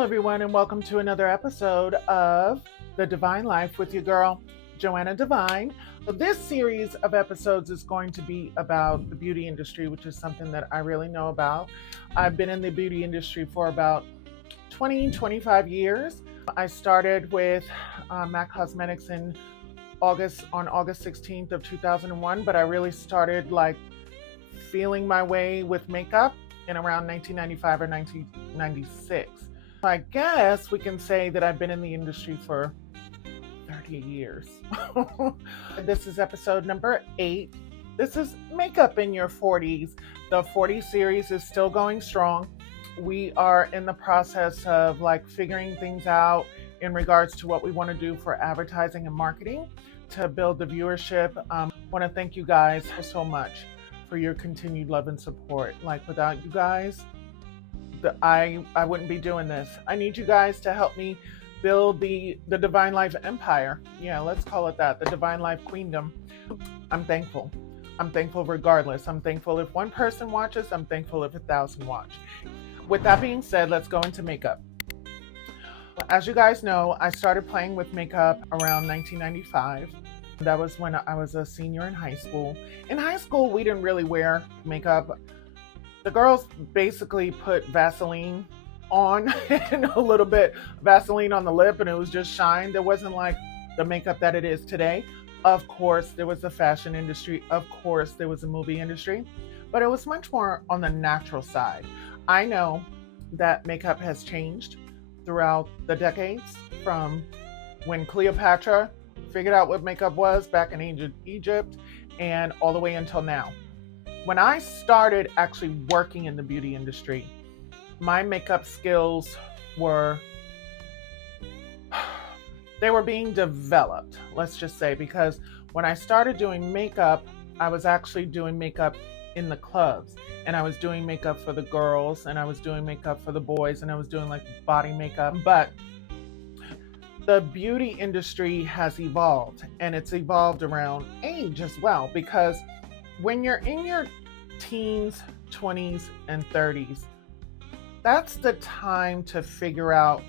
Hello, everyone, and welcome to another episode of The Devine Life with your girl, Joanna Devine. So this series of episodes is going to be about the beauty industry, which is something that I really know about. I've been in the beauty industry for about 25 years. I started with MAC Cosmetics on August 16th of 2001, but I really started feeling my way with makeup in around 1995 or 1996. I guess we can say that I've been in the industry for 30 years. This is episode number 8. This is Makeup in Your 40s. The 40 series is still going strong. We are in the process of figuring things out in regards to what we want to do for advertising and marketing to build the viewership. I want to thank you guys so much for your continued love and support. Without you guys, I wouldn't be doing this. I need you guys to help me build the Devine Life empire. Yeah, let's call it that, the Devine Life queendom. I'm thankful. I'm thankful regardless. I'm thankful if one person watches. I'm thankful if 1,000 watch. With that being said, let's go into makeup. As you guys know, I started playing with makeup around 1995. That was when I was a senior in high school. In high school, we didn't really wear makeup. The girls basically put Vaseline on and a little bit Vaseline on the lip, and it was just shine. There wasn't the makeup that it is today. Of course, there was the fashion industry. Of course, there was the movie industry, but it was much more on the natural side. I know that makeup has changed throughout the decades, from when Cleopatra figured out what makeup was back in ancient Egypt and all the way until now. When I started actually working in the beauty industry, my makeup skills were being developed, let's just say, because when I started doing makeup, I was actually doing makeup in the clubs, and I was doing makeup for the girls, and I was doing makeup for the boys, and I was doing body makeup. But the beauty industry has evolved, and it's evolved around age as well, because when you're in your teens, 20s, and 30s, that's the time to figure out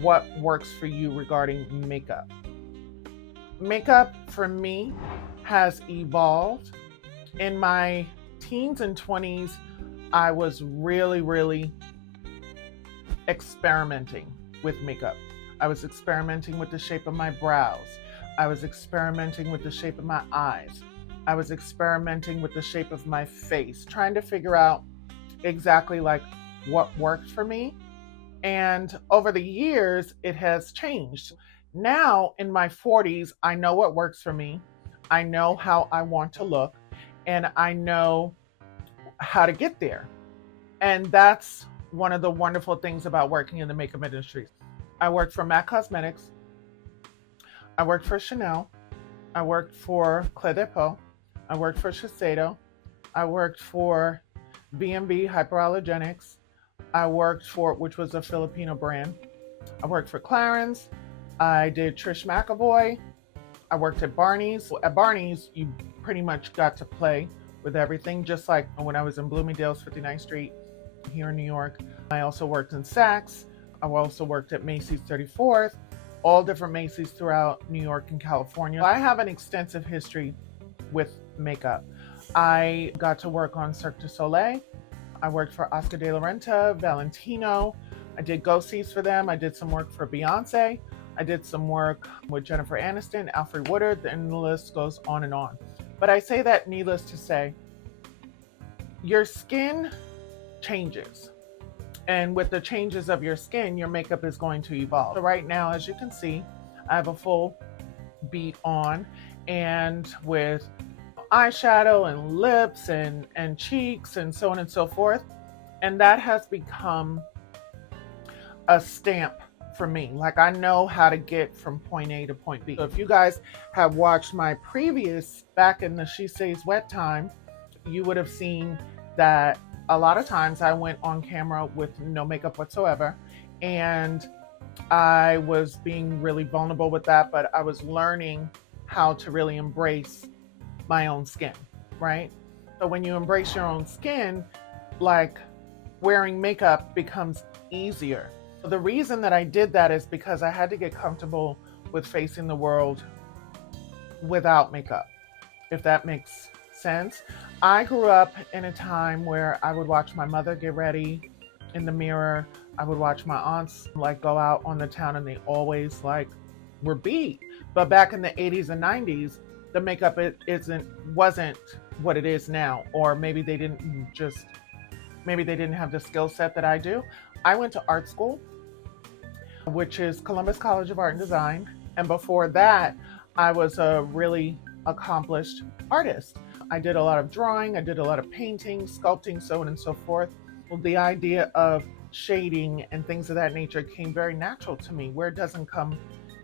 what works for you regarding makeup. Makeup for me has evolved. In my teens and 20s, I was really experimenting with makeup. I was experimenting with the shape of my brows. I was experimenting with the shape of my eyes. I was experimenting with the shape of my face, trying to figure out exactly what worked for me. And over the years, it has changed. Now in my 40s, I know what works for me. I know how I want to look, and I know how to get there. And that's one of the wonderful things about working in the makeup industry. I worked for MAC Cosmetics. I worked for Chanel. I worked for Clé de Peau. I worked for Shiseido. I worked for B&B Hyperallergenics. I worked for, which was a Filipino brand. I worked for Clarins. I did Trish McAvoy. I worked at Barney's. At Barney's, you pretty much got to play with everything, just like when I was in Bloomingdale's 59th Street here in New York. I also worked in Saks. I also worked at Macy's 34th, all different Macy's throughout New York and California. I have an extensive history with makeup. I got to work on Cirque du Soleil. I worked for Oscar de la Renta, Valentino. I did go-sees for them. I did some work for Beyonce. I did some work with Jennifer Aniston, Alfred Woodard, and the list goes on and on. But I say that needless to say, your skin changes. And with the changes of your skin, your makeup is going to evolve. So right now, as you can see, I have a full beat on, and with eyeshadow and lips and cheeks and so on and so forth. And that has become a stamp for me. I know how to get from point A to point B. So if you guys have watched my previous, back in the She Stays Wet time, you would have seen that a lot of times I went on camera with no makeup whatsoever, and I was being really vulnerable with that, but I was learning how to really embrace my own skin, right? So when you embrace your own skin, wearing makeup becomes easier. The reason that I did that is because I had to get comfortable with facing the world without makeup, if that makes sense. I grew up in a time where I would watch my mother get ready in the mirror. I would watch my aunts like go out on the town and they always like were beat. But back in the 80s and 90s, the makeup wasn't what it is now, or maybe they didn't have the skill set that I do. I went to art school, which is Columbus College of Art and Design, and before that, I was a really accomplished artist. I did a lot of drawing, I did a lot of painting, sculpting, so on and so forth. Well, the idea of shading and things of that nature came very natural to me, where it doesn't come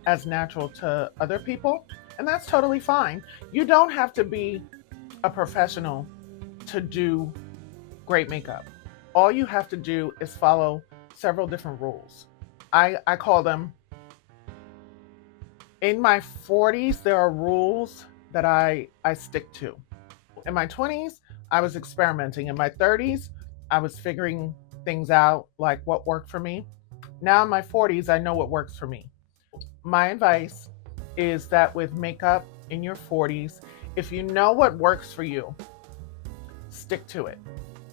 as natural to other people. And that's totally fine. You don't have to be a professional to do great makeup. All you have to do is follow several different rules. I call them, in my 40s, there are rules that I stick to. In my 20s, I was experimenting. In my 30s, I was figuring things out, like what worked for me. Now in my 40s, I know what works for me. My advice is that with makeup in your 40s, if you know what works for you, stick to it.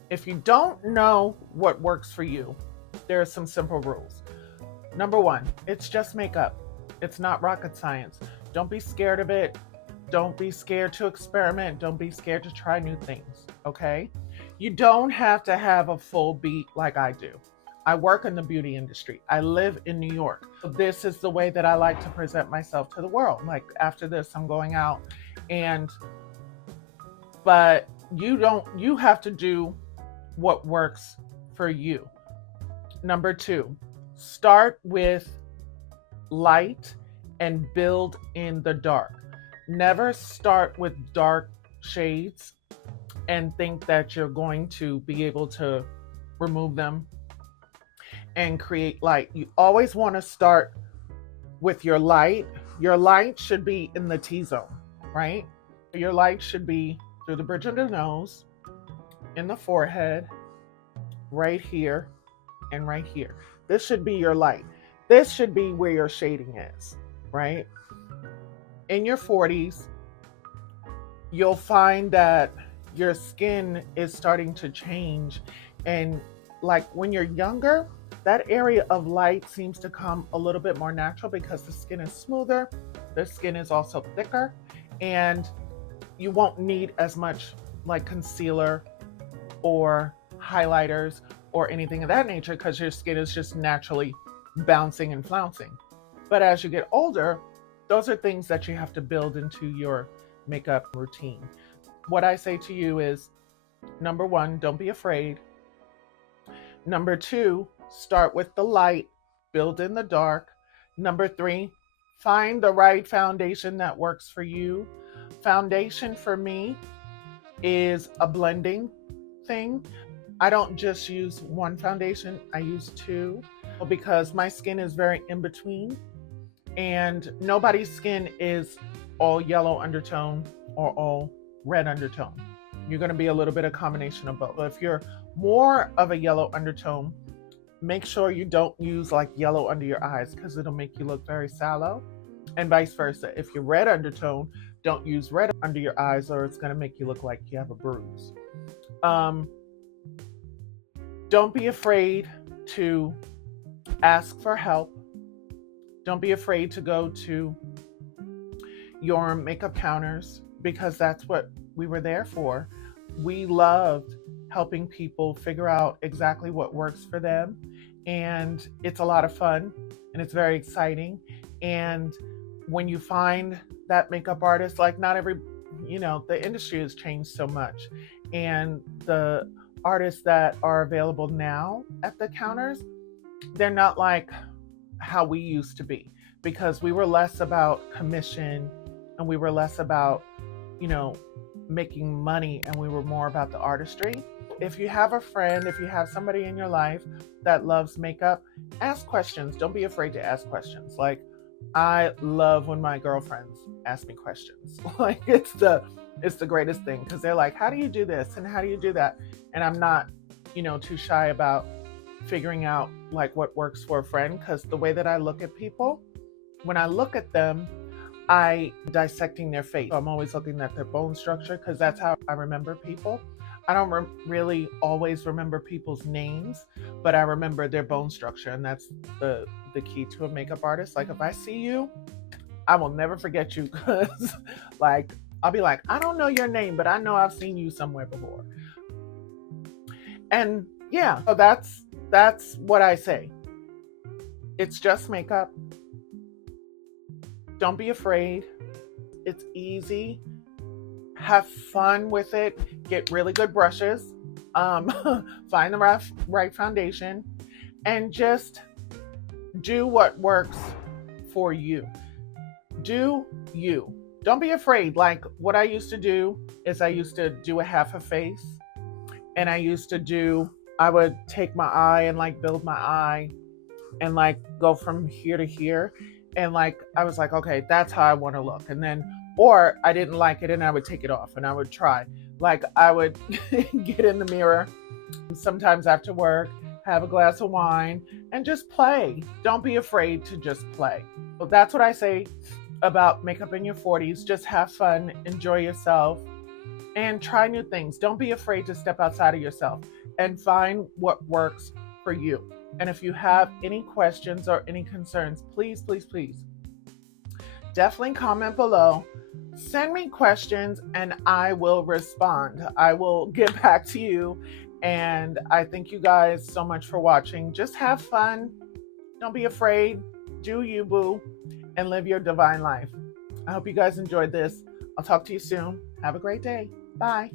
If you don't know what works for you, there are some simple rules. Number one, it's just makeup. It's not rocket science. Don't be scared of it. Don't be scared to experiment. Don't be scared to try new things, okay? You don't have to have a full beat like I do. I work in the beauty industry. I live in New York. This is the way that I like to present myself to the world. Like after this, I'm going out but you have to do what works for you. Number two, start with light and build in the dark. Never start with dark shades and think that you're going to be able to remove them and create light. You always want to start with your light. Your light should be in the T-zone, right? Your light should be through the bridge of the nose, in the forehead, right here, and right here. This should be your light. This should be where your shading is, right? In your 40s, you'll find that your skin is starting to change. And like when you're younger, that area of light seems to come a little bit more natural because the skin is smoother, the skin is also thicker, and you won't need as much like concealer or highlighters or anything of that nature because your skin is just naturally bouncing and flouncing. But as you get older, those are things that you have to build into your makeup routine. What I say to you is, number one, don't be afraid. Number two, start with the light, build in the dark. Number three, find the right foundation that works for you. Foundation for me is a blending thing. I don't just use one foundation, I use two because my skin is very in between and nobody's skin is all yellow undertone or all red undertone. You're going to be a little bit of combination of both. If you're more of a yellow undertone, make sure you don't use like yellow under your eyes because it'll make you look very sallow, and vice versa. If you're red undertone, don't use red under your eyes or it's going to make you look like you have a bruise. Don't be afraid to ask for help. Don't be afraid to go to your makeup counters because that's what we were there for. We loved helping people figure out exactly what works for them. And it's a lot of fun and it's very exciting. And when you find that makeup artist, like not every, the industry has changed so much. And the artists that are available now at the counters, they're not like how we used to be because we were less about commission and we were less about, making money and we were more about the artistry. If you have a friend, if you have somebody in your life that loves makeup, ask questions. Don't be afraid to ask questions. Like, I love when my girlfriends ask me questions. Like it's the greatest thing because they're like, how do you do this and how do you do that? And I'm not, too shy about figuring out like what works for a friend, because the way that I look at people, when I look at them, I dissecting their face. So I'm always looking at their bone structure because that's how I remember people. I don't really always remember people's names, but I remember their bone structure, and that's the key to a makeup artist. Like if I see you, I will never forget you because like I'll be like, I don't know your name, but I know I've seen you somewhere before. And yeah, so that's what I say. It's just makeup. Don't be afraid. It's easy. Have fun with it. Get really good brushes. Find the right foundation, and just do what works for you. Do you. Don't be afraid. Like what I used to do is I used to do a half a face, and I would take my eye and like build my eye and like go from here to here. And like I was like, okay, that's how I want to look. And then, or I didn't like it and I would take it off and I would try. Like I would get in the mirror sometimes after work, have a glass of wine, and just play. Don't be afraid to just play. So that's what I say about makeup in your 40s. Just have fun, enjoy yourself, and try new things. Don't be afraid to step outside of yourself and find what works for you. And if you have any questions or any concerns, please, please, please, definitely comment below. Send me questions and I will respond. I will get back to you. And I thank you guys so much for watching. Just have fun. Don't be afraid. Do you, boo, and live your divine life. I hope you guys enjoyed this. I'll talk to you soon. Have a great day. Bye.